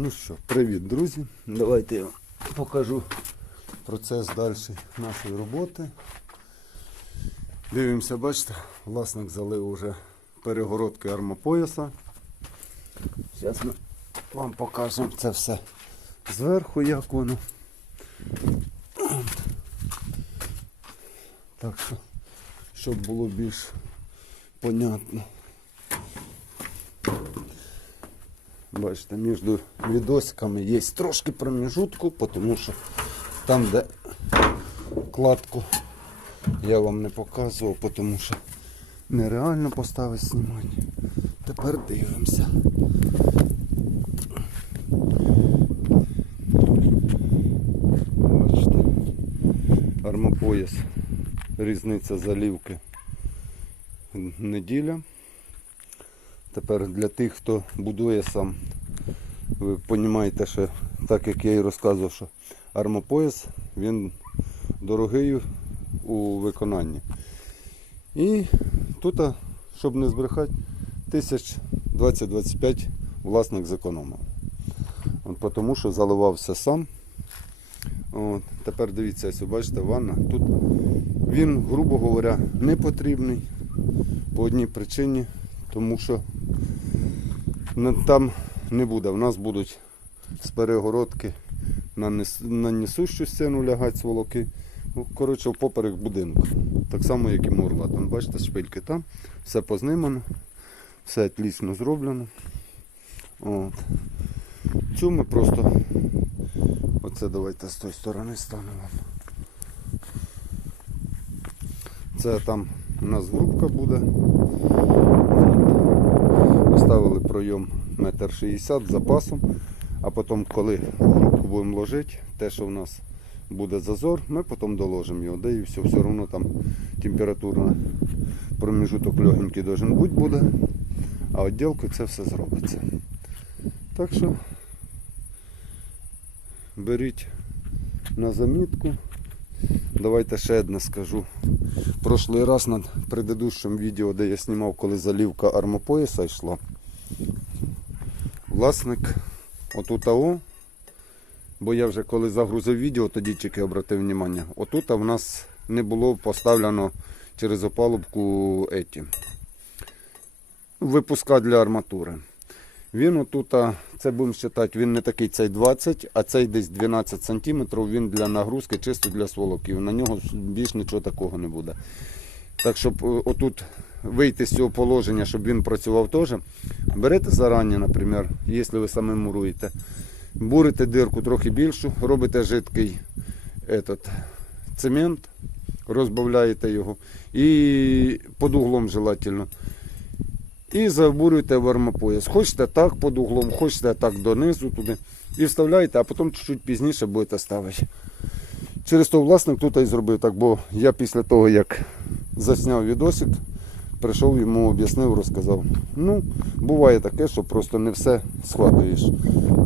Ну що, привіт, друзі. Давайте я покажу процес далі нашої роботи. Дивимося, бачите, власник залив уже перегородки армопояса. Зараз ми вам покажемо це все зверху, як воно. Так що, щоб було більш понятно. Бачите, між відосиками є трошки проміжутку, тому що там, де кладку я вам не показував, тому що нереально поставити знімати. Тепер дивимося. Бачите, армопояс, різниця залівки неділя. Тепер для тих, хто будує сам, ви розумієте, що так як я і розказував, що армопояс він дорогий у виконанні. І тут, щоб не збрехати, тисяч 20-25 власник зекономив. Тому що заливався сам. От, тепер дивіться, ось бачите, ванна. Тут він, грубо говоря, не потрібний по одній причині, тому що там не буде. У нас будуть з перегородки на, несущу стіну лягати сволоки. Ну, коротше, поперек будинку. Так само, як і мурла. Там, бачите, шпильки там, все познимано, все отлично зроблено. От. Цю ми просто. Оце давайте з тої сторони станемо. Це там у нас грубка буде. Поставили пройом метр шістдесят з запасом, а потім, коли грубку будемо ложити, те, що в нас буде зазор, ми потім доложимо його, де і все, все одно там температурна проміжуток легенький должен бути буде, а відділкою це все зробиться. Так що беріть на замітку. Давайте ще одне скажу. Прошлий раз на предыдущому відео, де я знімав, коли залівка армопояса йшла, власник отутау, бо я вже коли загрузив відео, тоді тільки обратив увагу, отут в нас не було поставлено через опалубку еті. Випуска для арматури. Він отут, це будемо вважати, він не такий цей 20, а цей десь 12 см, він для нагрузки, чисто для сволоків. На нього більш нічого такого не буде. Так, щоб е, отут вийти з цього положення, щоб він працював теж, берете зарані, наприклад, якщо ви саме муруєте, бурите дирку трохи більшу, робите жидкий этот, цемент, розбавляєте його і під углом желательно. І забурюєте в. Хочете так під углом, хочете так донизу туди. І вставляєте, а потім чуть-чуть пізніше будете ставити. Через то власник тут і зробив так, бо я після того, як засняв відосик, прийшов йому, об'яснив, розказав. Ну, буває таке, що просто не все схватуєш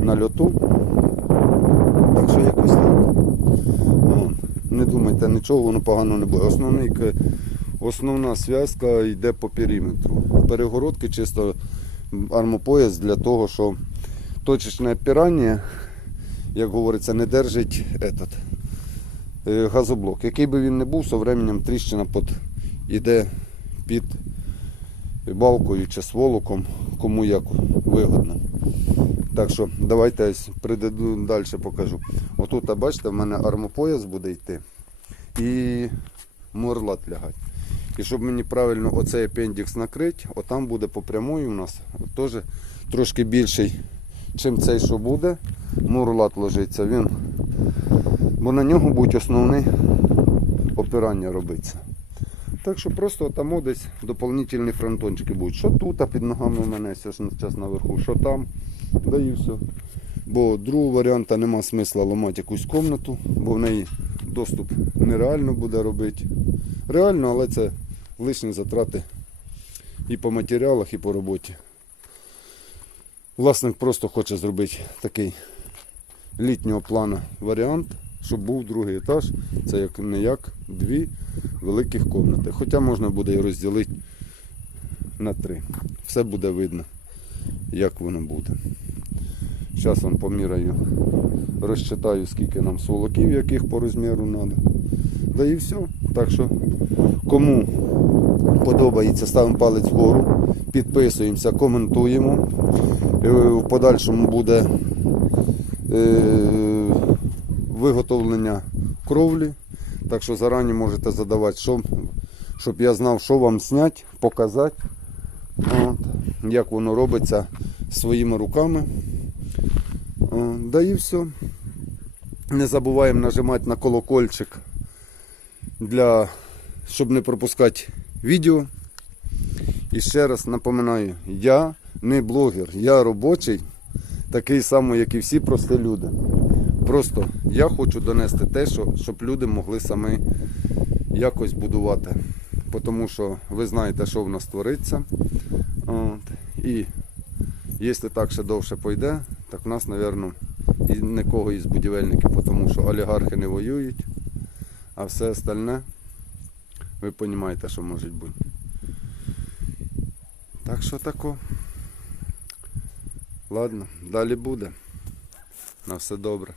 на льоту. Так що якось так. Не думайте, нічого воно погано не буде. Основний, основна зв'язка йде по периметру. Перегородки чисто армопояс для того, що точечне опірання, як говориться, не держить этот, е, газоблок. Який би він не був, со временем тріщина під, іде під балкою чи сволоком, кому як вигодно. Так що давайте ось далі покажу. Отут, бачите, в мене армопояс буде йти і мурлат лягати. І щоб мені правильно оцей апендікс накрити, отам буде по прямої у нас теж трошки більший, чим цей, що буде. Мурлат ложиться він. Бо на нього будуть основні опирання робитися. Так що просто там десь доповнительні фронтончики будуть. Що тут а під ногами у мене зараз наверху, що там, да і все. Бо другого варіанту нема смисла ламати якусь кімнату, бо в неї доступ нереально буде робити. Реально, але це лишні затрати і по матеріалах, і по роботі. Власник просто хоче зробити такий літнього плану варіант, щоб був другий етаж. Це як не як дві великих кімнати. Хоча можна буде і розділити на три. Все буде видно, як воно буде. Зараз вам поміряю, розчитаю, скільки нам сволоків, яких по розміру треба. Да і все. Так що, кому подобається, ставимо палець вгору, підписуємося, коментуємо. Е, В подальшому буде е, виготовлення кровлі. Так що зарані можете задавати, що, щоб я знав, що вам зняти, показати. От, як воно робиться своїми руками. О, да і все. Не забуваємо нажимати на колокольчик, для, щоб не пропускати відео. І ще раз напоминаю, я не блогер, я робочий, такий самий, як і всі прості люди. Просто я хочу донести те, що, щоб люди могли самі якось будувати. Тому що ви знаєте, що в нас твориться. От. І якщо так ще довше пойде, так в нас, мабуть, і нікого із будівельників, тому що олігархи не воюють, а все остальне, ви розумієте, що може бути. Так що тако. Ладно, далі буде. На все добре.